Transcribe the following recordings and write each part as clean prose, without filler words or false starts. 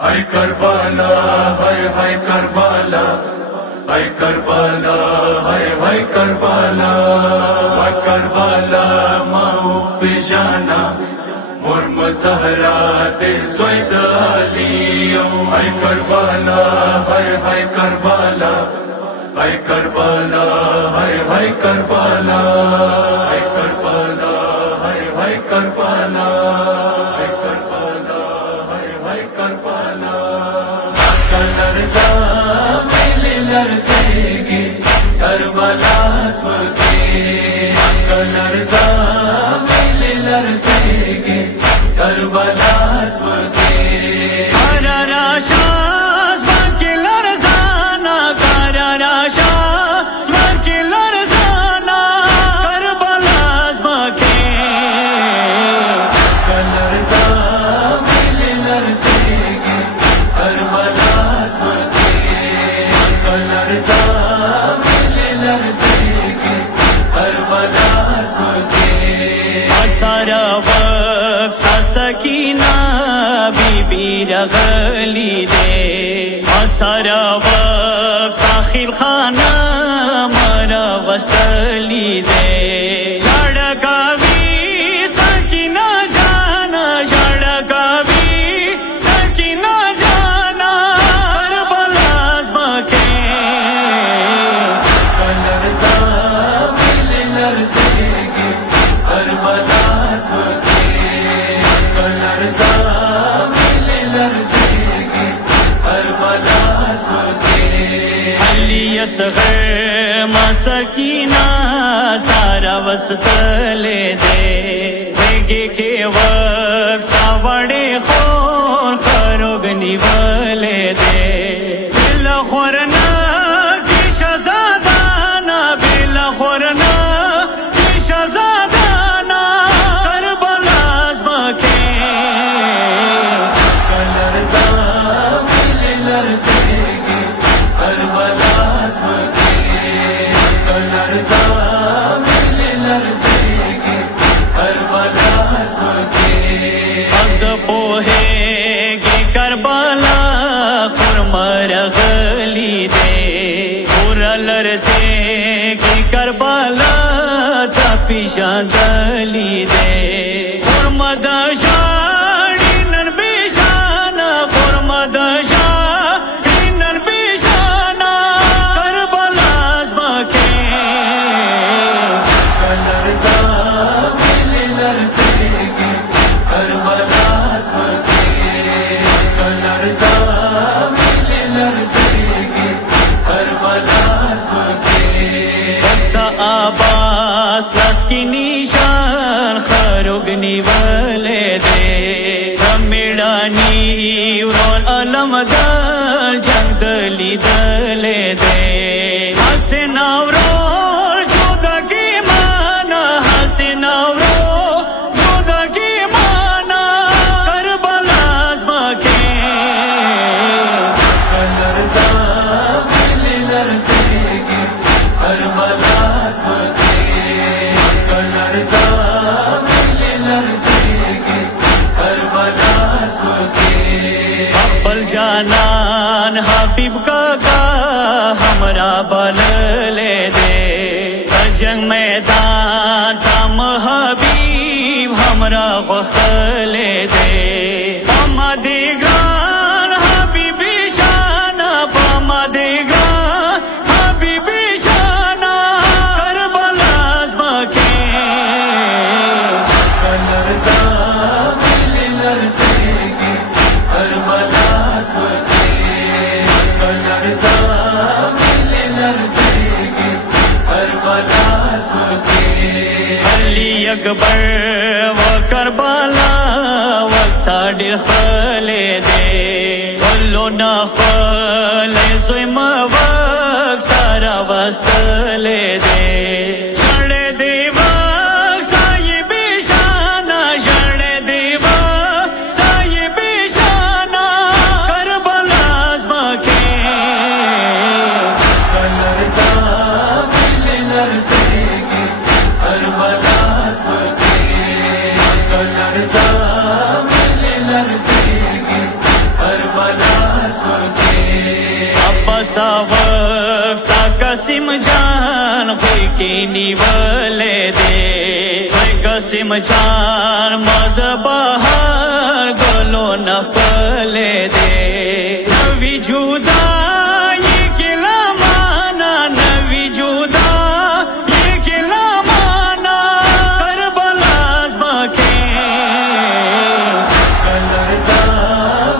ہائے کربلا ہائے ہائے کربلا ہائے کربلا ہائے ہائے کربلا کربلا ماو پیشانا مرم زہرا تے سوید علی ہائے کربلا ہائے ہائے کربلا ہائے کربلا ہائے ہائے کربلا ہائے کربلا ہائے ہائے کربلا ہائے کربلا ہائے ہائے کربلا لرزا مل لرزے گی کربلا اسمکی لرزا مل لرزے گی کربلا اسمکی سکینہ بی بی رغلی دے سارا وقت ساخیل خانہ مارا وستلی دے جھڑکاوی سکینہ جانا جھڑکاوی سکینہ جانا کربلا ازمکے لرزا مل لرزے گی کربلا اسمکی لرزا مل لرزے گی کربلا اسمکی علی اصغر مسکینہ سارا وسط لے دے دیگے کے وقت ساوڑے خور خروگنی والے دے بل خورنا کی شہزادانہ بل خورنا کی شہزادانہ کربلا ازمکے لرزا مل لرزے گی کربلا اسمکی لرزا مل لرزے گی کربلا اسمکی حد پوہے گی کربلا خرم رغلی دے پورا لرزے گی کربلا تا پیشان دلی دے خرم دشاڑی نن بیشانا خرم دشاڑی نن بیشانا کربلا ازمکے لرزا مل لرزے گی کربلا اسمکی لرزا مل لرزے گی کربلا اسمکی بکسا آباس لس کی نیشان خروگنی والے دے رمیڑانی ورول علم دل جنگ دلی دلے دے حسن اورور جودا کی مانا حسن اورور جودا کی مانا کربلا ازمکے لرزا مل لرزے گی کربلا اسمکی لرزا مل لرزے گی کربلا اسمکی اقبل جانان حبیب کا گا ہمرا بل لے دے جنگ میدان تام حبیب ہمرا وقت لے دے پاما دے گران حبیبی شانہ پاما دے گران حبیبی شانہ کربلا ازمکے لرزا مل لرزے گی کربلا اسمکی لرزا مل لرزے گی کربلا اسمکی علی اکبر و کربلا وکساڈ خلے دے ولو نخل زویم وک سارا وست لے دے شڑے دے وک سائی بیشانا شڑے دے وک سائی بیشانا کربلا ازمکے لرزا مل لرزے گی کربلا اسمکی لرزا مل لرزے گی کربلا قاسم جان خوی کی نیولے دے زوی قاسم جان مد بہار گلو نخلے دے نوی جودا یہ کلا مانا نوی جودا یہ کلا مانا کربلا ازمکے لرزا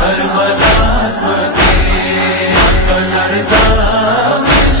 کربلا ازمکے لرزا دل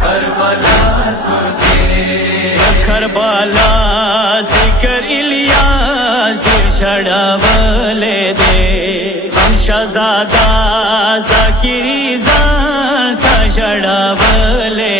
کربلا ازمکے کربلا ذکر الیاس جو چھڑاولے دے ہم شہزادہ ذاکری زان سا چھڑاولے